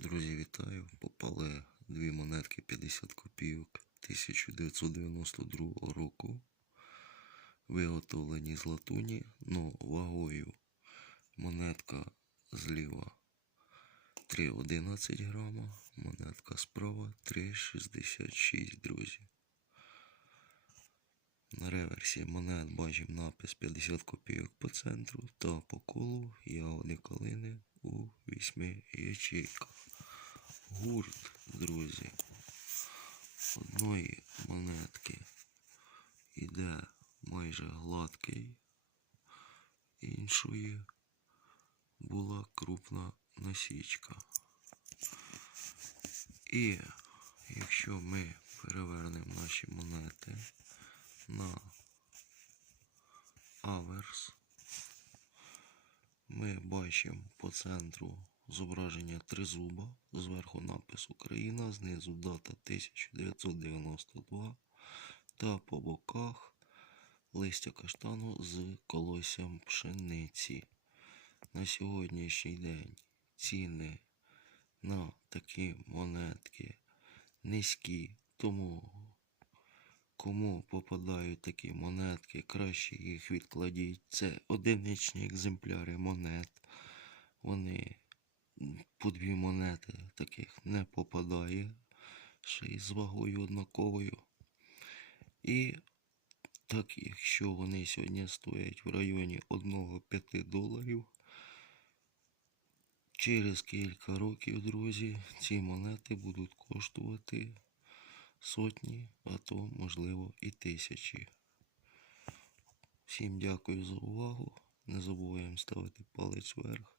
Друзі, вітаю! Попали дві монетки 50 копійок 1992 року. Виготовлені з латуні, но вагою монетка зліва 3,11 грама, монетка справа 3,66, друзі. На реверсі монет бачимо напис 50 копійок по центру та по колу ягоди калини у вісьми ячейках. Гурт, друзі, одної монетки. Іде майже гладкий, іншої була крупна насічка. І якщо ми перевернемо наші монети на аверс, ми бачимо по центру зображення тризуба, зверху напис Україна, знизу дата 1992 та по боках листя каштану з колоссям пшениці. На сьогоднішній день ціни на такі монетки низькі, тому кому попадають такі монетки, краще їх відкладіть. Це одиничні екземпляри монет. Вони по дві монети таких не попадає, ще й з вагою однаковою. І так, якщо вони сьогодні стоять в районі 1-5 доларів, через кілька років, друзі, ці монети будуть коштувати сотні, а то, можливо, і тисячі. Всім дякую за увагу. Не забуваємо ставити палець вверх.